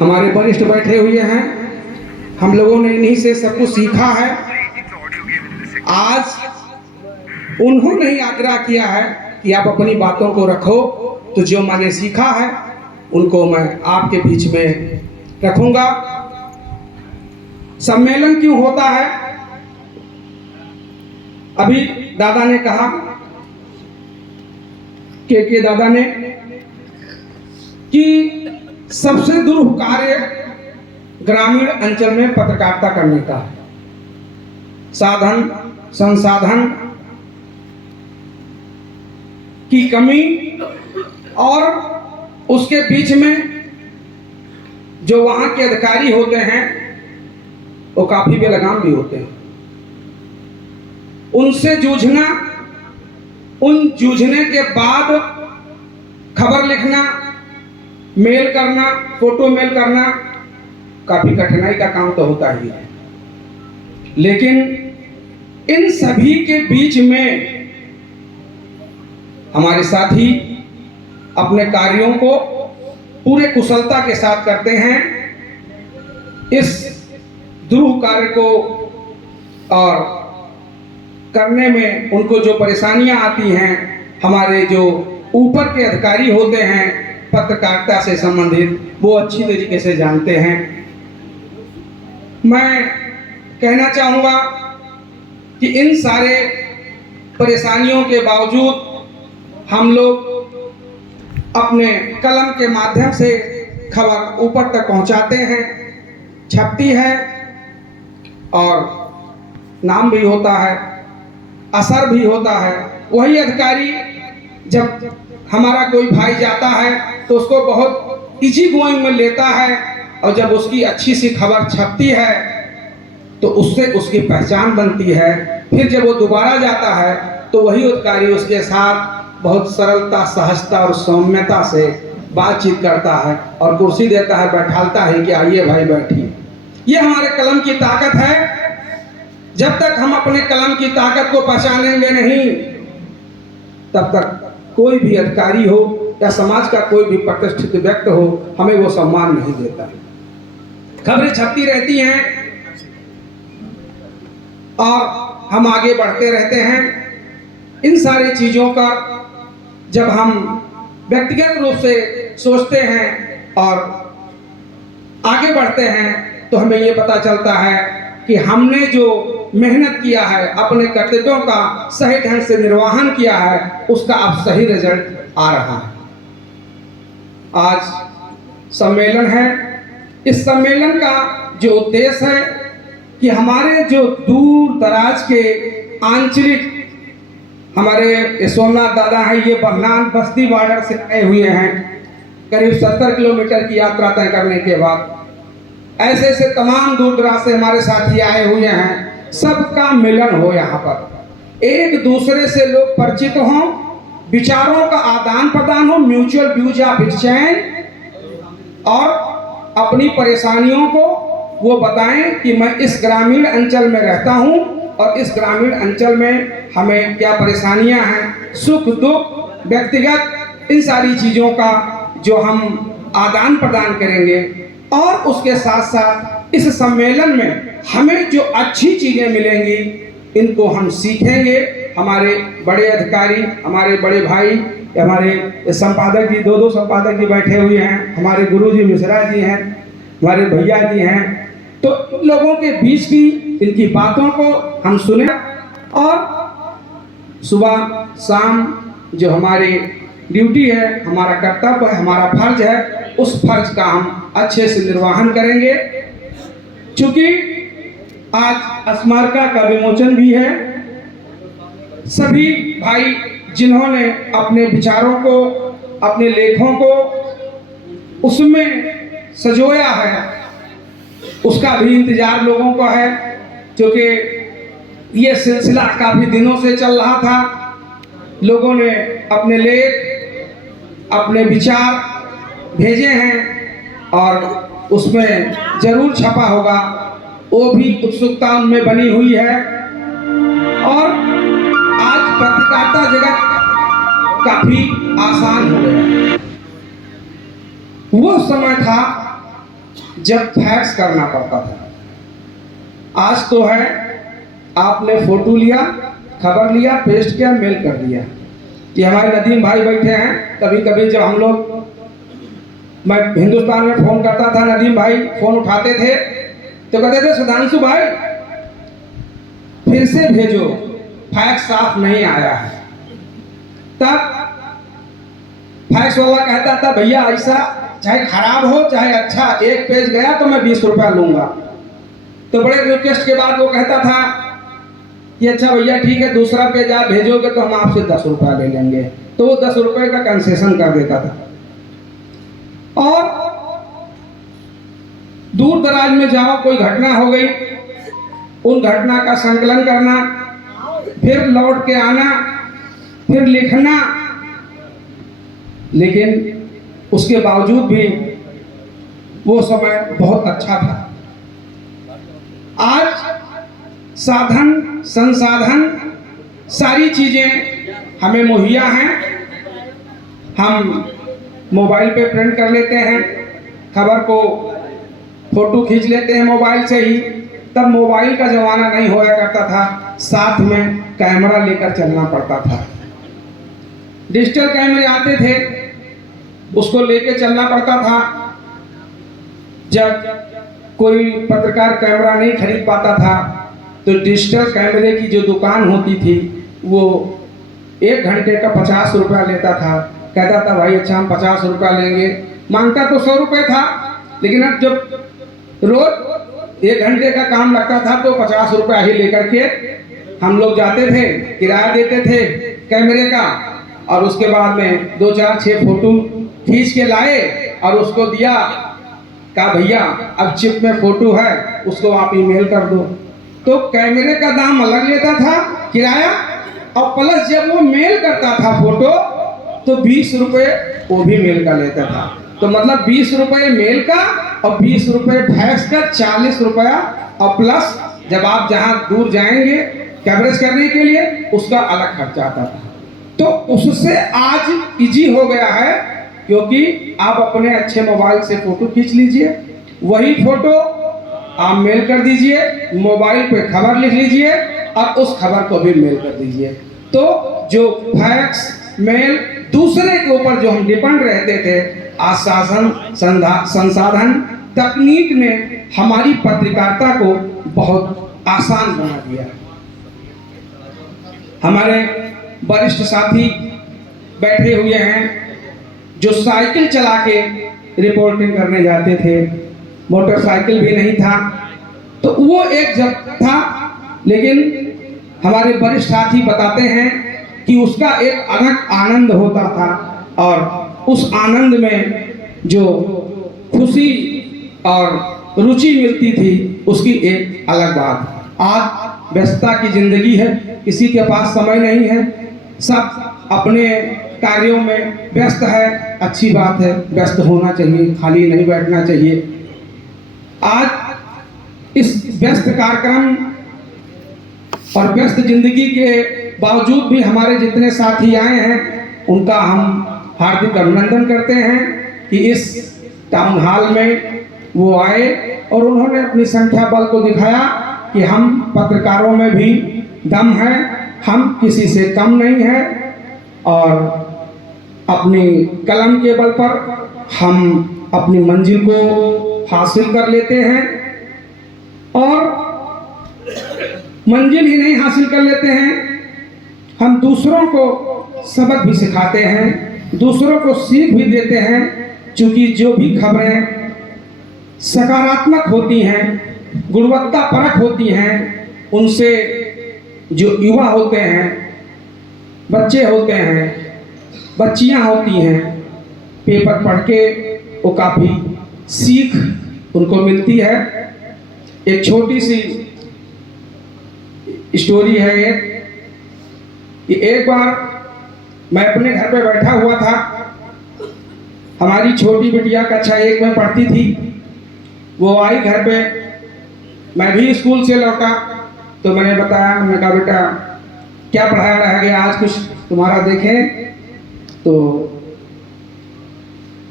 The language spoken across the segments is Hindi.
हमारे वरिष्ठ बैठे हुए हैं, हम लोगों ने इन्हीं से सब कुछ सीखा है। आज उन्होंने ही आग्रह किया है कि आप अपनी बातों को रखो, तो जो मैंने सीखा है उनको मैं आपके बीच में रखूंगा। सम्मेलन क्यों होता है? अभी दादा ने कहा, के दादा ने, कि सबसे दुरूह कार्य ग्रामीण अंचल में पत्रकारिता करने का है। साधन संसाधन की कमी और उसके बीच में जो वहां के अधिकारी होते हैं वो काफी बेलगाम भी होते हैं। उनसे जूझना, उन जूझने के बाद खबर लिखना, मेल करना, फोटो मेल करना काफी कठिनाई का काम तो होता ही है। लेकिन इन सभी के बीच में हमारे साथी अपने कार्यों को पूरे कुशलता के साथ करते हैं। इस दुरूह कार्य को और करने में उनको जो परेशानियां आती हैं, हमारे जो ऊपर के अधिकारी होते हैं पत्रकारिता से संबंधित, वो अच्छी तरीके से जानते हैं। मैं कहना चाहूँगा कि इन सारे परेशानियों के बावजूद हम लोग अपने कलम के माध्यम से खबर ऊपर तक पहुंचाते हैं, छपती है और नाम भी होता है, असर भी होता है। वही अधिकारी जब हमारा कोई भाई जाता है तो उसको बहुत इजी गोइंग में लेता है, और जब उसकी अच्छी सी खबर छपती है तो उससे उसकी पहचान बनती है। फिर जब वो दोबारा जाता है तो वही अधिकारी उसके साथ बहुत सरलता, सहजता और सौम्यता से बातचीत करता है और कुर्सी देता है, बैठालता है कि आइए भाई बैठिए। ये हमारे कलम की ताकत है। जब तक हम अपने कलम की ताकत को पहचानेंगे नहीं, तब तक कोई भी अधिकारी हो या समाज का कोई भी प्रतिष्ठित व्यक्ति हो, हमें वो सम्मान नहीं देता। खबरें छपती रहती हैं और हम आगे बढ़ते रहते हैं। इन सारी चीज़ों का जब हम व्यक्तिगत रूप से सोचते हैं और आगे बढ़ते हैं तो हमें ये पता चलता है कि हमने जो मेहनत किया है, अपने कर्तव्यों का सही ढंग से निर्वहन किया है, उसका अब सही रिजल्ट आ रहा है। आज सम्मेलन है। इस सम्मेलन का जो उद्देश्य है कि हमारे जो दूर दराज के आंचलिक हमारे सोमनाथ दादा हैं, ये बहनान बस्ती बॉर्डर से आए हुए हैं। करीब 70 किलोमीटर की यात्रा तय करने के बाद ऐसे ऐसे तमाम दूर दराज से हमारे साथी आए हुए हैं। सबका मिलन हो, यहाँ पर एक दूसरे से लोग परिचित हों, विचारों का आदान प्रदान हो, म्यूचुअल व्यूज ऑफ एक्सचेंज, और अपनी परेशानियों को वो बताएं कि मैं इस ग्रामीण अंचल में रहता हूँ और इस ग्रामीण अंचल में हमें क्या परेशानियां हैं, सुख दुख, व्यक्तिगत, इन सारी चीज़ों का जो हम आदान प्रदान करेंगे। और उसके साथ साथ इस सम्मेलन में हमें जो अच्छी चीज़ें मिलेंगी, इनको हम सीखेंगे। हमारे बड़े अधिकारी, हमारे बड़े भाई, हमारे संपादक जी, दो संपादक जी बैठे हुए हैं, हमारे गुरु जी मिश्रा जी हैं, हमारे भैया जी हैं, तो इन लोगों के बीच की इनकी बातों को हम सुने और सुबह शाम जो हमारी ड्यूटी है, हमारा कर्तव्य है, हमारा फर्ज है, उस फर्ज का हम अच्छे से निर्वहन करेंगे। चूंकि आज स्मारका का विमोचन भी है, सभी भाई जिन्होंने अपने विचारों को, अपने लेखों को उसमें सजोया है, उसका भी इंतजार लोगों को है। क्योंकि ये सिलसिला काफी दिनों से चल रहा था। लोगों ने अपने लेख, अपने विचार भेजे हैं और उसमें जरूर छपा होगा, वो भी उत्सुकता उनमें बनी हुई है। और आज पत्रकारिता जगत काफी आसान हो गया। वो समय था जब फैक्स करना पड़ता था। आज तो है, आपने फोटो लिया, खबर लिया, पेस्ट किया, मेल कर दिया। ये हमारे नदीम भाई बैठे हैं, कभी कभी जब हम लोग, मैं हिंदुस्तान में फ़ोन करता था, नदीम भाई फ़ोन उठाते थे तो कहते थे सुधांशु भाई फिर से भेजो, फैक्स साफ नहीं आया है। तब फैक्स वाला कहता था भैया ऐसा चाहे खराब हो चाहे अच्छा, एक पेज गया तो मैं 20 रुपया लूंगा। तो बड़े रिक्वेस्ट के बाद वो कहता था कि अच्छा भैया ठीक है, दूसरा पेज आप भेजोगे तो हम आपसे 10 रुपया ले लेंगे। तो वो 10 रुपये का कंसेशन कर देता था। और दूर दराज में जाओ, कोई घटना हो गई, उन घटना का संकलन करना, फिर लौट के आना, फिर लिखना, लेकिन उसके बावजूद भी वो समय बहुत अच्छा था। आज साधन संसाधन सारी चीजें हमें मुहैया हैं। हम मोबाइल पे प्रिंट कर लेते हैं, खबर को फोटो खींच लेते हैं मोबाइल से ही। तब मोबाइल का जमाना नहीं होया करता था, साथ में कैमरा लेकर चलना पड़ता था। डिजिटल कैमरे आते थे, उसको लेके चलना पड़ता था। जब कोई पत्रकार कैमरा नहीं खरीद पाता था तो डिजिटल कैमरे की जो दुकान होती थी वो 1 घंटे का 50 रुपया लेता था। कहता था भाई अच्छा हम 50 रुपया लेंगे, मांगता तो 100 रुपये था, लेकिन अब जब रोज 1 घंटे का काम लगता था तो 50 रुपया ही लेकर के हम लोग जाते थे, किराया देते थे कैमरे का, और उसके बाद में 2 4 6 फोटो खींच के लाए और उसको दिया, कहा भैया अब चिप में फोटो है, उसको आप ईमेल कर दो। तो कैमरे का दाम अलग लेता था किराया, और प्लस जब वो मेल करता था फोटो तो 20 रुपये वो भी मेल का लेता था। तो मतलब 20 रुपये मेल का और 20 रुपये फैक्स का, 40 रुपया, और प्लस जब आप जहाँ दूर जाएंगे कवरेज करने के लिए उसका अलग खर्चा आता था। तो उससे आज इजी हो गया है, क्योंकि आप अपने अच्छे मोबाइल से फोटो खींच लीजिए, वही फोटो आप मेल कर दीजिए, मोबाइल पे खबर लिख लीजिए और उस खबर को भी मेल कर दीजिए। तो जो फैक्स मेल दूसरे के ऊपर जो हम डिपेंड रहते थे, आज शासन संसाधन तकनीक ने हमारी पत्रकारिता को बहुत आसान बना दिया। हमारे वरिष्ठ साथी बैठे हुए हैं जो साइकिल चला के रिपोर्टिंग करने जाते थे, मोटरसाइकिल भी नहीं था, तो वो एक जब था, लेकिन हमारे वरिष्ठ साथी बताते हैं कि उसका एक अलग आनंद होता था, और उस आनंद में जो खुशी और रुचि मिलती थी उसकी एक अलग बात। आज व्यस्तता की जिंदगी है, किसी के पास समय नहीं है, सब अपने कार्यों में व्यस्त है। अच्छी बात है, व्यस्त होना चाहिए, खाली नहीं बैठना चाहिए। आज इस व्यस्त कार्यक्रम और व्यस्त जिंदगी के बावजूद भी हमारे जितने साथी आए हैं उनका हम हार्दिक अभिनंदन करते हैं कि इस टाउन हॉल में वो आए और उन्होंने अपनी संख्या बल को दिखाया कि हम पत्रकारों में भी दम है, हम किसी से कम नहीं हैं, और अपनी कलम के बल पर हम अपनी मंजिल को हासिल कर लेते हैं, और मंजिल ही नहीं हासिल कर लेते हैं, हम दूसरों को सबक भी सिखाते हैं, दूसरों को सीख भी देते हैं। क्योंकि जो भी खबरें सकारात्मक होती हैं, गुणवत्ता परक होती हैं, उनसे जो युवा होते हैं, बच्चे होते हैं, बच्चियां होती हैं, पेपर पढ़ के वो काफ़ी सीख उनको मिलती है। एक छोटी सी स्टोरी है कि एक बार मैं अपने घर पे बैठा हुआ था, हमारी छोटी बिटिया कक्षा 1 में पढ़ती थी, वो आई घर पे, मैं भी स्कूल से लौटा तो मैंने बताया, मैंने कहा बेटा क्या पढ़ाया रह गया आज, कुछ तुम्हारा देखें। तो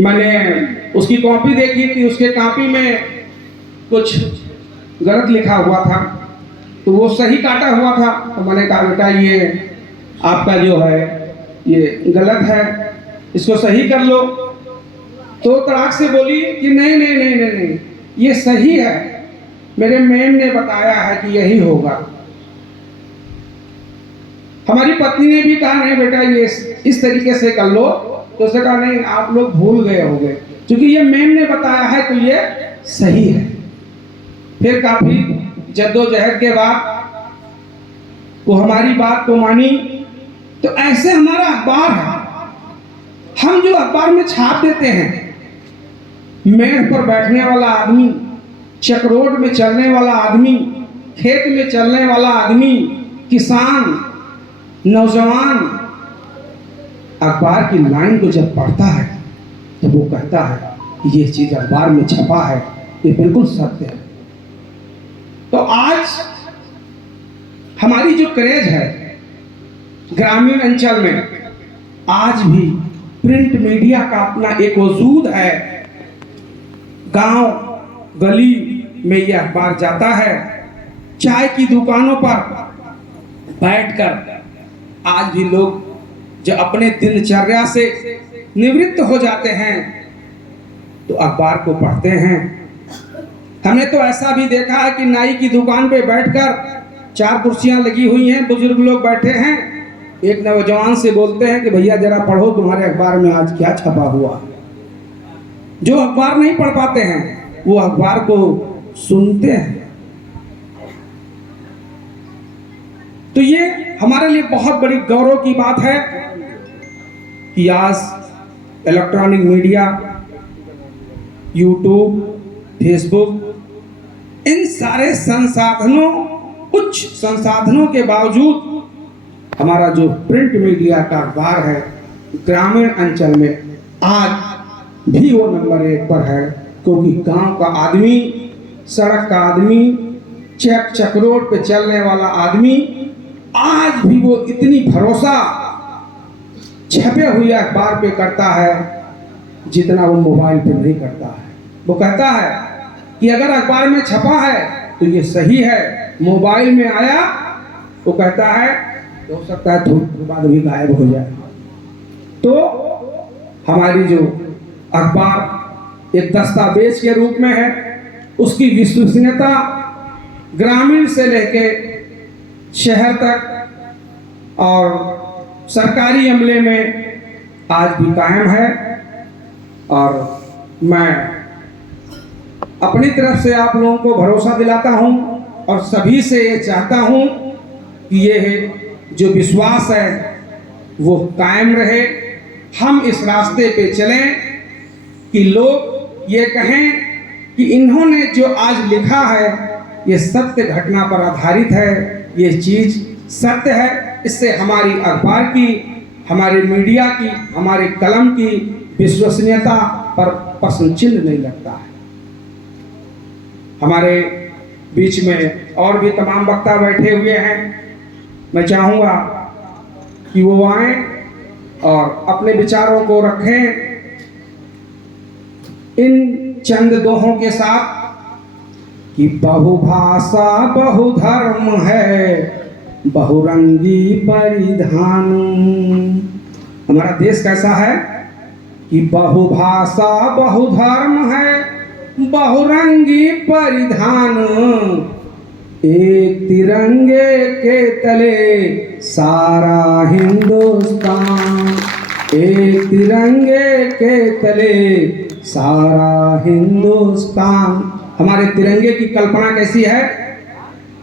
मैंने उसकी कॉपी देखी कि उसके कॉपी में कुछ गलत लिखा हुआ था, तो वो सही काटा हुआ था। तो मैंने कहा बेटा ये आपका जो है ये गलत है, इसको सही कर लो। तो तड़ाक से बोली कि नहीं नहीं नहीं नहीं नहीं, ये सही है, मेरे मैम ने बताया है कि यही होगा। हमारी पत्नी ने भी कहा नहीं बेटा ये इस तरीके से कर लो, तो उसने कहा नहीं आप लोग भूल गए होंगे, क्योंकि ये मैम ने बताया है तो ये सही है। फिर काफी जद्दोजहद के बाद वो हमारी बात को मानी। तो ऐसे हमारा अखबार है, हम जो अखबार में छाप देते हैं, मेड़ पर बैठने वाला आदमी, चक्रोड में चलने वाला आदमी, खेत में चलने वाला आदमी, किसान, नौजवान अखबार की लाइन को जब पढ़ता है तो वो कहता है कि ये चीज अखबार में छपा है, ये बिल्कुल सत्य है। तो आज हमारी जो क्रेज है ग्रामीण अंचल में, आज भी प्रिंट मीडिया का अपना एक वजूद है। गांव गली में ये अखबार जाता है, चाय की दुकानों पर बैठकर आज भी लोग जो अपने दिनचर्या से निवृत्त हो जाते हैं तो अखबार को पढ़ते हैं। हमने तो ऐसा भी देखा है कि नाई की दुकान पे बैठकर 4 कुर्सियां लगी हुई हैं, बुजुर्ग लोग बैठे हैं, एक नौजवान से बोलते हैं कि भैया जरा पढ़ो तुम्हारे अखबार में आज क्या छपा हुआ। जो अखबार नहीं पढ़ पाते हैं वो अखबार को सुनते हैं। तो ये हमारे लिए बहुत बड़ी गौरव की बात है कि आज इलेक्ट्रॉनिक मीडिया, यूट्यूब, फेसबुक, इन सारे संसाधनों, उच्च संसाधनों के बावजूद हमारा जो प्रिंट मीडिया का अखबार है ग्रामीण अंचल में आज भी वो नंबर 1 पर है। क्योंकि गांव का आदमी, सड़क का आदमी, चक्रोड पे चलने वाला आदमी आज भी वो इतनी भरोसा छपे हुए अखबार पे करता है जितना वो मोबाइल पे नहीं करता है। वो कहता है कि अगर अखबार में छपा है तो ये सही है, मोबाइल में आया वो कहता है हो सकता है थोड़ी बाद भी गायब हो जाए। तो हमारी जो अखबार एक दस्तावेज के रूप में है, उसकी विश्वसनीयता ग्रामीण से लेके शहर तक और सरकारी अमले में आज भी कायम है। और मैं अपनी तरफ से आप लोगों को भरोसा दिलाता हूं और सभी से ये चाहता हूं कि ये जो विश्वास है वो कायम रहे। हम इस रास्ते पे चलें कि लोग ये कहें कि इन्होंने जो आज लिखा है ये सत्य घटना पर आधारित है, ये चीज सत्य है। इससे हमारी अखबार की, हमारे मीडिया की, हमारे कलम की विश्वसनीयता पर प्रश्न चिन्ह नहीं लगता है। हमारे बीच में और भी तमाम वक्ता बैठे हुए हैं, मैं चाहूँगा कि वो आए और अपने विचारों को रखें इन चंद दोहों के साथ कि बहुभाषा बहुधर्म है, बहुरंगी परिधान। हमारा देश कैसा है कि बहुभाषा बहुधर्म है, बहुरंगी परिधान। एक तिरंगे के तले सारा हिंदुस्तान, एक तिरंगे के तले सारा हिंदुस्तान। हमारे तिरंगे की कल्पना कैसी है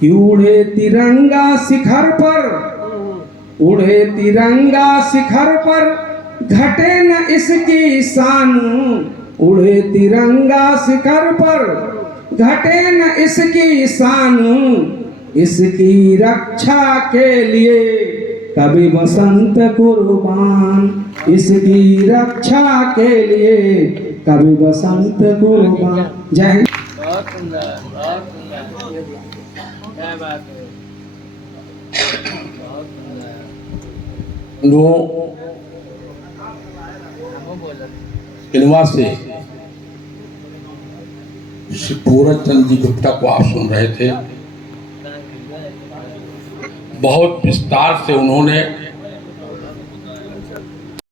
कि उड़े तिरंगा शिखर पर, उड़े तिरंगा शिखर पर, घटे न इसकी शान। उड़े तिरंगा शिखर पर, घटे न इसकी शान। इसकी रक्षा के लिए कभी बसंत कुर्बान, इसकी रक्षा के लिए कभी बसंत कुर्बान। जय हिंद। बहुत सुंदर, बहुत सुंदर, क्या बात है, बहुत सुंदर। लोगों के निवास से श्री पूरन चंद जी गुप्ता को आप सुन रहे थे। बहुत विस्तार से उन्होंने